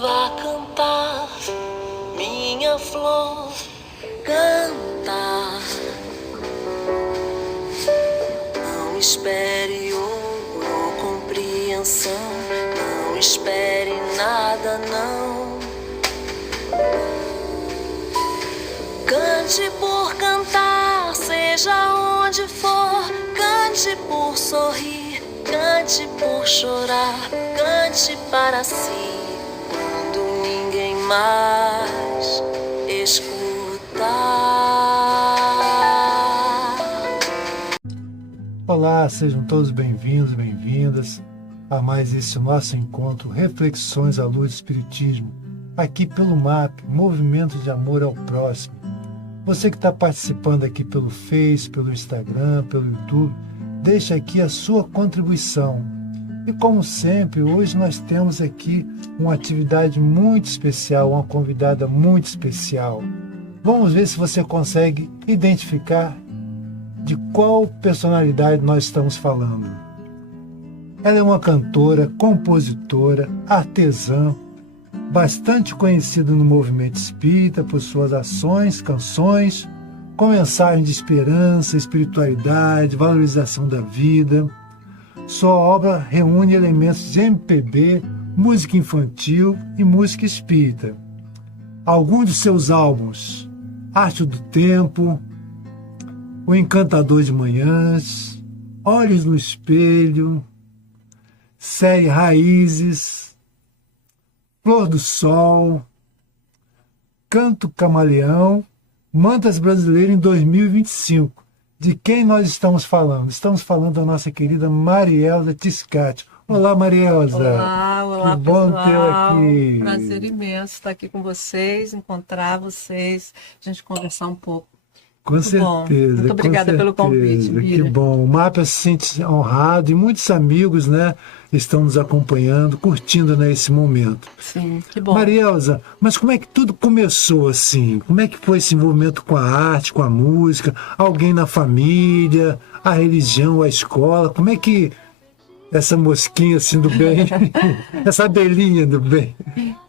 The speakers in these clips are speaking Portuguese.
Vá cantar, minha flor, canta. Não espere ouro ou compreensão, não espere nada, não. Cante por cantar, seja onde for, cante por sorrir, cante por chorar, cante para si, quando ninguém mais escutar. Olá, sejam todos bem-vindos, bem-vindas a mais esse nosso encontro Reflexões à Luz do Espiritismo, aqui pelo MAP, Movimento de Amor ao Próximo. Você que está participando aqui pelo Face, pelo Instagram, pelo YouTube, deixa aqui a sua contribuição. E como sempre, hoje nós temos aqui uma atividade muito especial, uma convidada muito especial. Vamos ver se você consegue identificar de qual personalidade nós estamos falando. Ela é uma cantora, compositora, artesã, bastante conhecida no movimento espírita por suas ações, canções, com mensagem de esperança, espiritualidade, valorização da vida. Sua obra reúne elementos de MPB, música infantil e música espírita. Alguns de seus álbuns: Arte do Tempo, O Encantador de Manhãs, Olhos no Espelho, série Raízes, Flor do Sol, Canto Camaleão, Mantas Brasileiras em 2025. De quem nós estamos falando? Estamos falando da nossa querida Marielza Tiscati. Olá, Marielza. Olá, que bom pessoal. tê-la aqui. Prazer imenso estar aqui com vocês, encontrar vocês, a gente conversar um pouco. Com certeza. Muito obrigada pelo convite, Miriam. Que bom. O MAP se sente honrado e muitos amigos, né, estão nos acompanhando, curtindo, né, esse momento. Sim, que bom. Marielza, mas como é que tudo começou assim? Como é que foi esse envolvimento com a arte, com a música? Alguém na família, a religião, a escola? Como é que essa mosquinha assim do bem, essa abelhinha do bem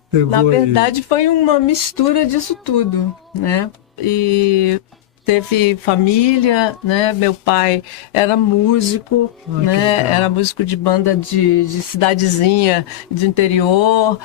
pegou Na aí? verdade, foi uma mistura disso tudo, né? E teve família, né? Meu pai era músico, né? Era músico de banda de cidadezinha do interior,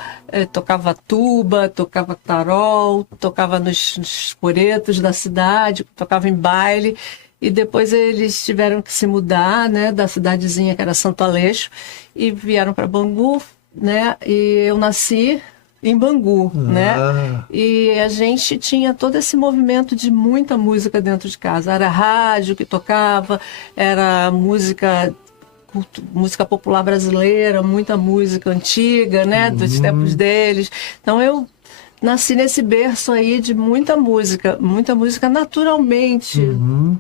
tocava tuba, tocava tarol, tocava nos coretos da cidade, tocava em baile. E depois eles tiveram que se mudar, né? Da cidadezinha que era Santo Aleixo e vieram para Bangu, né? E eu nasci em Bangu, né? E a gente tinha todo esse movimento de muita música dentro de casa. Era rádio que tocava, era música popular brasileira, muita música antiga, né? Dos tempos deles. Então eu nasci nesse berço aí de muita música naturalmente,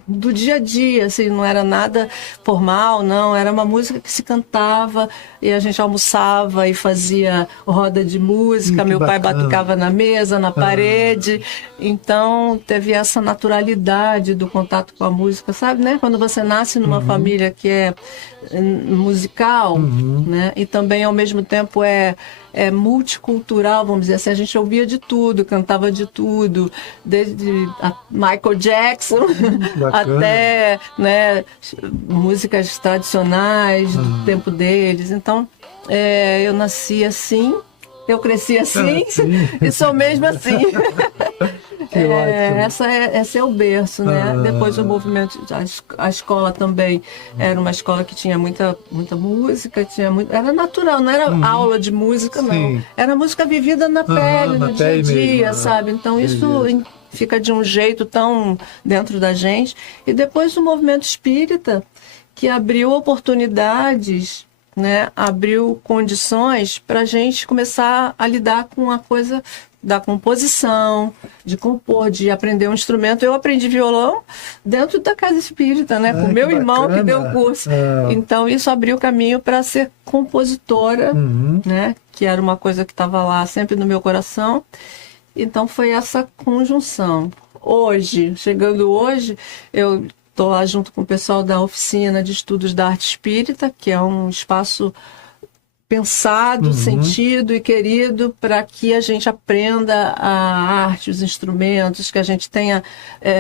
do dia a dia, assim, não era nada formal, não, era uma música que se cantava e a gente almoçava e fazia roda de música, meu pai batucava na mesa, na parede, então teve essa naturalidade do contato com a música, sabe, né? Quando você nasce numa família que é musical, né? E também ao mesmo tempo é multicultural, vamos dizer assim, a gente ouvia de tudo, cantava de tudo, desde Michael Jackson até, né, músicas tradicionais do tempo deles. Então, eu nasci assim, eu cresci assim e sou mesmo assim. Que ótimo. Esse é o berço, né? Depois o movimento, a escola também era uma escola que tinha muita música, era natural, não era aula de música, não. Era música vivida na pele, no dia a dia, mesmo, sabe? Então isso fica de um jeito tão dentro da gente. E depois o movimento espírita, que abriu oportunidades, né? Abriu condições para a gente começar a lidar com a coisa da composição, de compor, de aprender um instrumento. Eu aprendi violão dentro da casa espírita, né? Com meu irmão que deu o curso. Então isso abriu o caminho para ser compositora, né? Que era uma coisa que estava lá sempre no meu coração. Então foi essa conjunção. Chegando hoje, eu estou lá junto com o pessoal da oficina de estudos da arte espírita, que é um espaço pensado, sentido e querido para que a gente aprenda a arte, os instrumentos, que a gente tenha,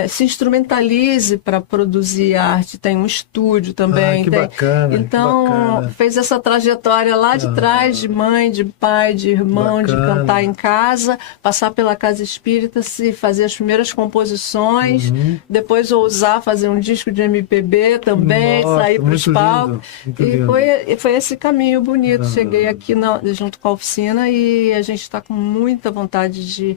se instrumentalize para produzir arte. Tem um estúdio também. Que bacana, então, que bacana. Fez essa trajetória lá de trás, de mãe, de pai, de irmão, Bacana. de cantar em casa, passar pela casa espírita, se fazer as primeiras composições, depois ousar fazer um disco de MPB também, Nossa, sair para os muito palcos. lindo, muito E lindo. foi esse caminho bonito. Cheguei aqui junto com a oficina e a gente está com muita vontade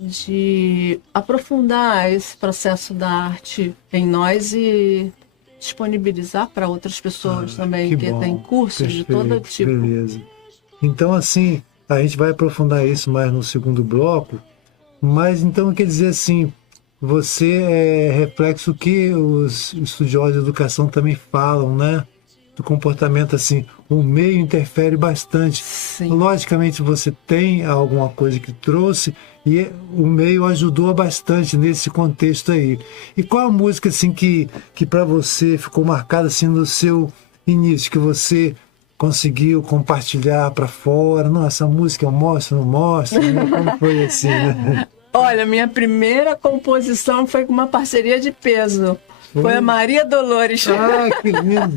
de aprofundar esse processo da arte em nós e disponibilizar para outras pessoas também, que bom. tem cursos de todo tipo. Beleza. Então, assim, a gente vai aprofundar isso mais no segundo bloco, mas então quer dizer assim, você é reflexo que os estudiosos de educação também falam, né? Do comportamento, assim, o meio interfere bastante. Sim. Logicamente você tem alguma coisa que trouxe e o meio ajudou bastante nesse contexto aí. E qual a música assim que para você ficou marcada assim no seu início, que você conseguiu compartilhar para fora? Não, essa música eu mostro, não mostro, né? Como foi assim, né? Olha, minha primeira composição foi com uma parceria de peso. Foi a Maria Dolores. Ah, que lindo!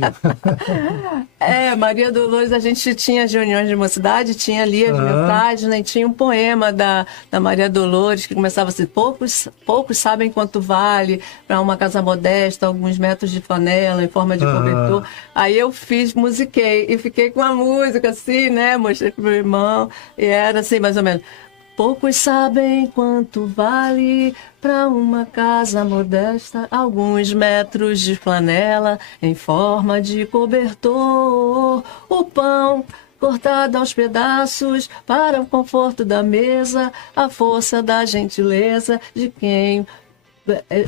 Maria Dolores, a gente tinha as reuniões de mocidade, tinha ali as mensagens, né? E tinha um poema da Maria Dolores que começava assim: poucos sabem quanto vale para uma casa modesta, alguns metros de flanela em forma de cobertor. Aí eu musiquei e fiquei com a música assim, né? Mostrei pro meu irmão e era assim, mais ou menos: poucos sabem quanto vale para uma casa modesta, alguns metros de flanela em forma de cobertor. O pão cortado aos pedaços para o conforto da mesa, a força da gentileza de quem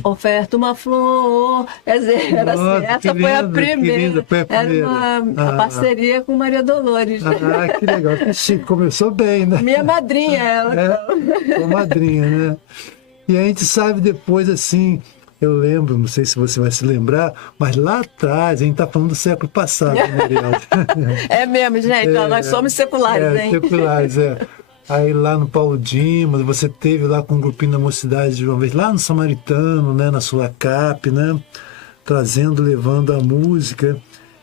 oferta uma flor. Quer dizer, era assim, essa foi a primeira. Era uma parceria com Maria Dolores. Que legal, que chique, começou bem, né? Minha madrinha, ela. Sua madrinha, né? E a gente sabe depois, assim, eu lembro, não sei se você vai se lembrar, mas lá atrás, a gente está falando do século passado, né, Mariela? É mesmo, gente, nós somos seculares, hein? Seculares, Aí lá no Paulo Dimas, você teve lá com um grupinho da Mocidade de uma vez, lá no Samaritano, né, na sua CAP, né, levando a música.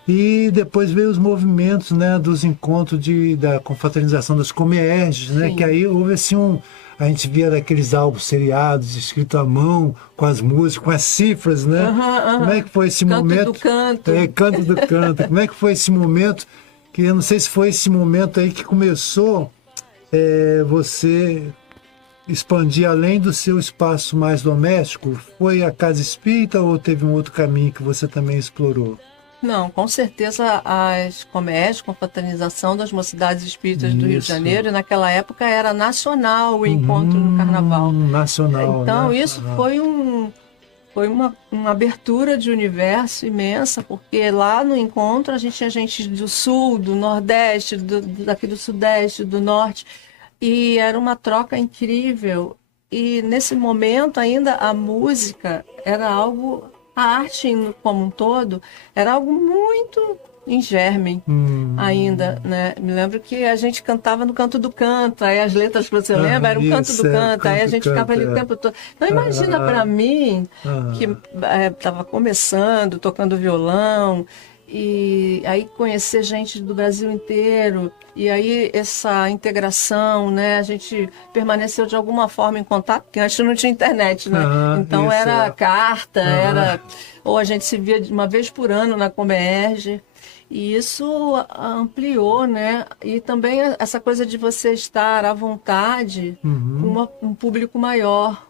E depois veio os movimentos, né, dos encontros da confraternização das Comerges, né, que aí houve assim a gente via daqueles álbuns seriados escritos à mão, com as músicas, com as cifras, né? Como é que foi esse momento? Canto. Canto do canto. Como é que foi esse momento? Que eu não sei se foi esse momento aí que começou você expandir além do seu espaço mais doméstico. Foi a casa espírita ou teve um outro caminho que você também explorou? Não, com certeza as comércios, confraternização das mocidades espíritas do Rio de Janeiro, naquela época era nacional o encontro no carnaval. Nacional. Então né? isso foi uma abertura de universo imensa, porque lá no encontro a gente tinha gente do sul, do nordeste, daqui do sudeste, do norte, e era uma troca incrível. E nesse momento ainda a música era algo... A arte como um todo era algo muito em germe ainda, né? Me lembro que a gente cantava no Canto do Canto, aí as letras que você lembra eram o Canto do Canto, aí a gente ficava ali o tempo todo. Então imagina para mim, que estava começando, tocando violão, e aí conhecer gente do Brasil inteiro, e aí essa integração, né? A gente permaneceu de alguma forma em contato, porque antes não tinha internet, né? Então era carta, ou a gente se via uma vez por ano na Comerge, e isso ampliou, né? E também essa coisa de você estar à vontade com um público maior,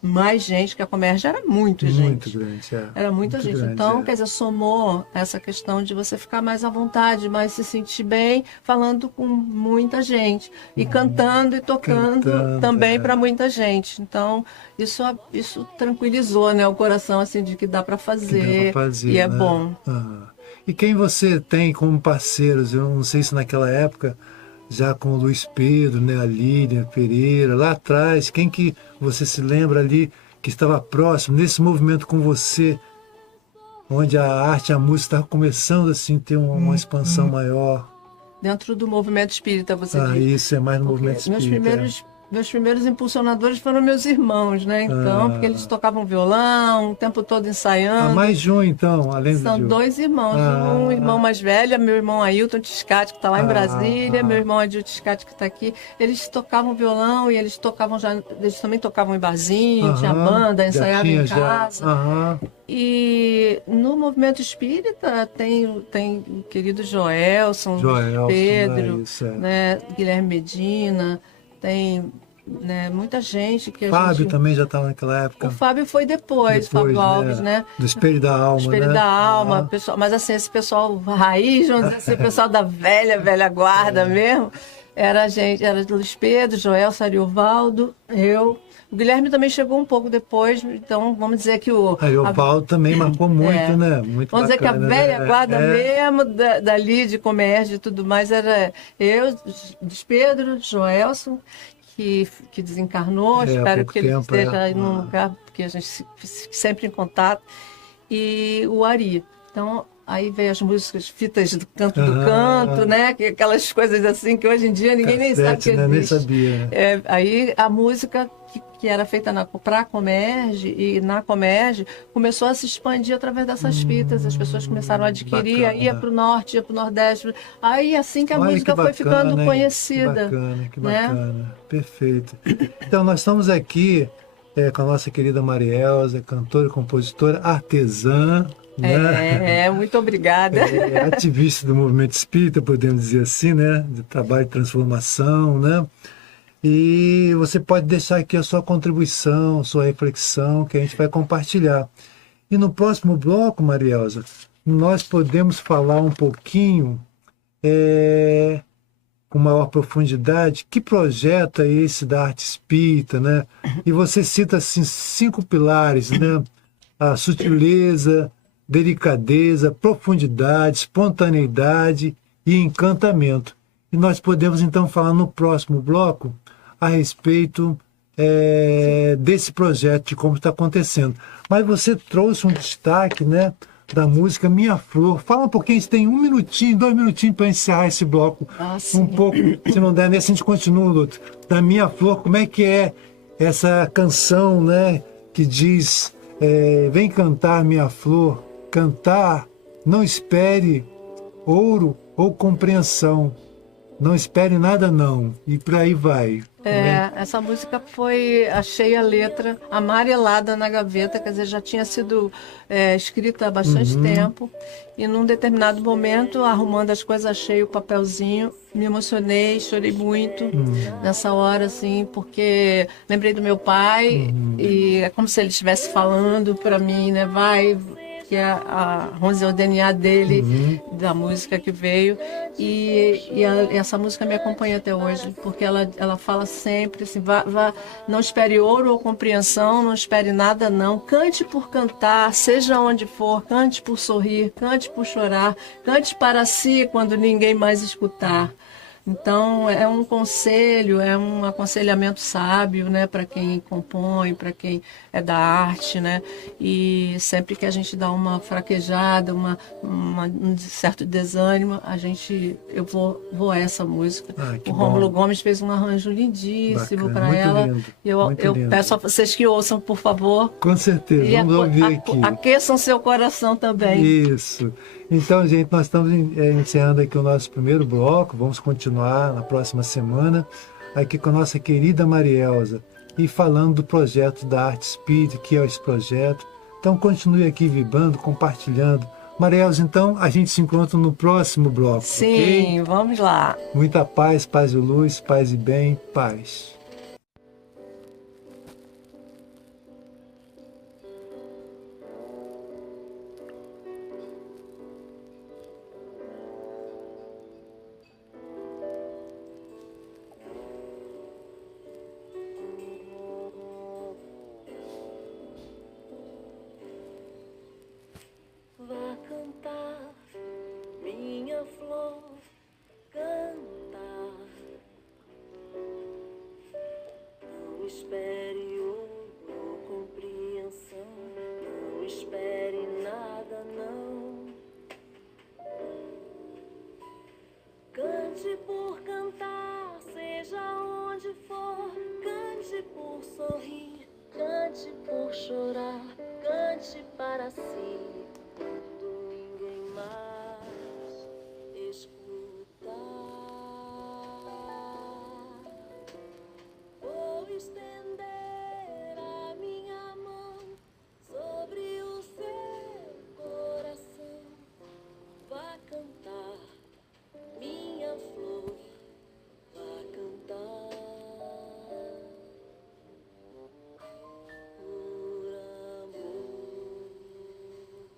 mais gente, que a Comerge era muito gente. Muito grande, Era muita gente. Grande, então, quer dizer, somou essa questão de você ficar mais à vontade, mais se sentir bem, falando com muita gente. E cantando e tocando também para muita gente. Então, isso tranquilizou, né, o coração, assim, de que dá para fazer. E é bom. E quem você tem como parceiros? Eu não sei se naquela época, já com o Luiz Pedro, né, a Lídia Pereira, lá atrás, quem que você se lembra ali que estava próximo, nesse movimento com você, onde a arte, a música estava começando assim, a ter uma expansão maior? dentro do movimento espírita, você diz. Isso é mais no movimento espírita. Meus primeiros impulsionadores foram meus irmãos, né? Então, porque eles tocavam violão o tempo todo ensaiando. Mais de um, então, além do São 2 irmãos. Um irmão mais velho, meu irmão Ailton Tiscati, que está lá em Brasília, meu irmão Adil Tiscati, que está aqui. Eles tocavam violão e eles também tocavam em barzinho, tinha banda, ensaiavam em casa. E no movimento espírita tem o querido Joelson Pedro, né, Guilherme Medina, tem, né, muita gente que Fábio também já estava naquela época. O Fábio foi depois Fábio Alves, né? Do Espelho da Alma, Espelho da Alma, pessoal, mas assim, esse pessoal raiz, vamos dizer assim, o pessoal da velha guarda mesmo, era a gente, era Luiz Pedro, Joel, Sariovaldo, eu. O Guilherme também chegou um pouco depois, então vamos dizer que o Valdo também marcou muito, né? Muito vamos bacana, dizer que a velha guarda mesmo dali de comércio e tudo mais era eu, Pedro, Joelson, que desencarnou, espero que ele esteja aí num lugar, porque a gente sempre em contato, e o Ari. Então, aí veio as músicas, fitas do canto do canto, né? Aquelas coisas assim que hoje em dia ninguém nem sabe que existe. Nem sabia. Aí a música que era feita para a Comerge e na Comerge começou a se expandir através dessas fitas. As pessoas começaram a adquirir, aí ia para o norte, ia para o nordeste. Aí assim que a música foi ficando conhecida. Que bacana. Perfeito. Então nós estamos aqui com a nossa querida Marielza, cantora, compositora, artesã. Né? Muito obrigada. Ativista do movimento espírita, podemos dizer assim, né? De trabalho de transformação, né? E você pode deixar aqui a sua contribuição, sua reflexão, que a gente vai compartilhar. E no próximo bloco, Marielza, nós podemos falar um pouquinho, com maior profundidade, que projeto é esse da arte espírita, né? E você cita assim 5 pilares, né? A sutileza, delicadeza, profundidade, espontaneidade e encantamento. E nós podemos então falar no próximo bloco a respeito desse projeto, de como está acontecendo. Mas você trouxe um destaque, né, da música Minha Flor. Fala um pouquinho, se tem 1 minutinho, 2 minutinhos para encerrar esse bloco. Um pouco, se não der nesse, a gente continua, Lúcio. Da Minha Flor, como é que é essa canção, né, que diz, vem cantar minha flor, cantar, não espere ouro ou compreensão. Não espere nada não, e por aí vai. Essa música achei a letra amarelada na gaveta, quer dizer, já tinha sido escrita há bastante tempo, e num determinado momento, arrumando as coisas, achei o papelzinho, me emocionei, chorei muito nessa hora, assim, porque lembrei do meu pai, e é como se ele estivesse falando para mim, né, que a Rose é o DNA dele, da música que veio, essa música me acompanha até hoje, porque ela fala sempre assim, não espere ouro ou compreensão, não espere nada não, cante por cantar, seja onde for, cante por sorrir, cante por chorar, cante para si quando ninguém mais escutar. Então, é um conselho, é um aconselhamento sábio, né, para quem compõe, para quem é da arte, né? E sempre que a gente dá uma fraquejada, um certo desânimo, eu vou a essa música. O Rômulo Gomes fez um arranjo lindíssimo para ela. Lindo, eu peço a vocês que ouçam, por favor. Com certeza, vamos ouvir aqui. Aqueçam seu coração também. Isso. Então, gente, nós estamos encerrando aqui o nosso primeiro bloco. Vamos continuar na próxima semana aqui com a nossa querida Marielza e falando do projeto da Arte Espírita, que é esse projeto. Então, continue aqui vibrando, compartilhando. Marielza, então, a gente se encontra no próximo bloco. Sim, okay? Vamos lá. Muita paz, paz e luz, paz e bem, paz. Vá cantar, minha flor, cantar. Não espere